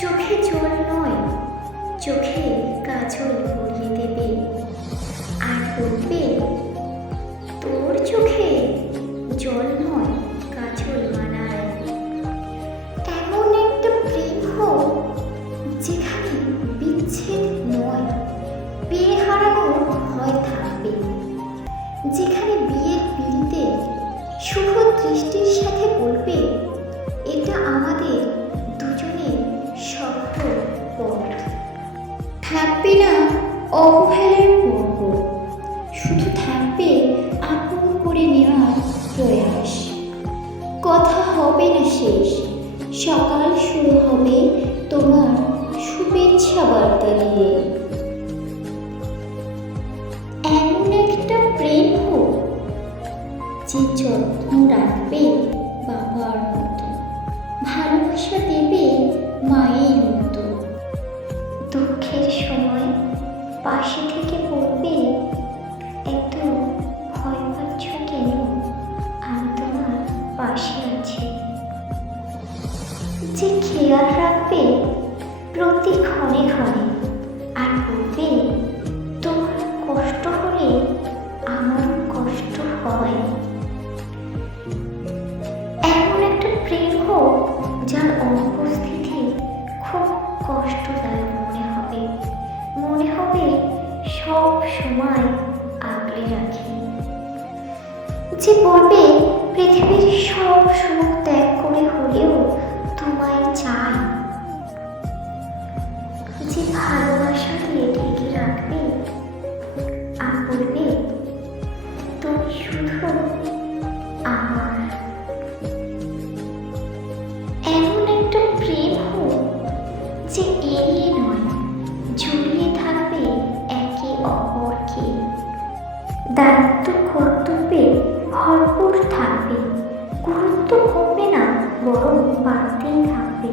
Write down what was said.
চোখে জল নয়, চোখে কাজল পরিয়ে দেবে, আর বলবে তোর চোখে জল নয় কাজল মানায়। এমন একটা প্রেম হোক যেখানে বিচ্ছেদ নয়, বিয়ে হারানো ভয় থাকবে, যেখানে বিয়ের পিড়িতে শুভ দৃষ্টির সাথে বলবে এটা আমাদের দুজনের সফল পথ। থাকবে না অবহেলার পর্ব, শুধু থাকবে আপন করে নেওয়ার প্রয়াস। কথা হবে না শেষ, সকাল শুরু হবে তোমার শুভেচ্ছা বার্তা দিয়ে। এমন একটা প্রেম হোক যে যত্ন রাখবে বাবার মতো, ভালোবাসা দেবে মায়ের মতো। দুঃখের সময় পাশে থেকে বলবে এত ভয় পাচ্ছ কেন, আমি তোমার পাশে আছি। যে খেয়াল রাখবে প্রতি ক্ষণে ক্ষণে, আর বলবে তোমার কষ্ট হলে আমার কষ্ট হয়। এমন একটা প্রেম হোক যার অনুপস্থিতি খুব কষ্টদায়ক মনে হবে সব সময় আগলে রাখি। যে বলবে পৃথিবীর সব সুখ ত্যাগ করে হলেও তোমায় চাই। যে ভালোবাসা দিয়ে ঢেকে রাখবে আর বলবে তুমি শুধু আমার। এমন একটা প্রেম হোক যে এড়িয়ে নয়, জড়িয়ে থাকবে একে অপরকে, দায়িত্ব কর্তব্যে ভরপুর থাকবে, গুরুত্ব কমবে না বরং বাড়তেই থাকবে।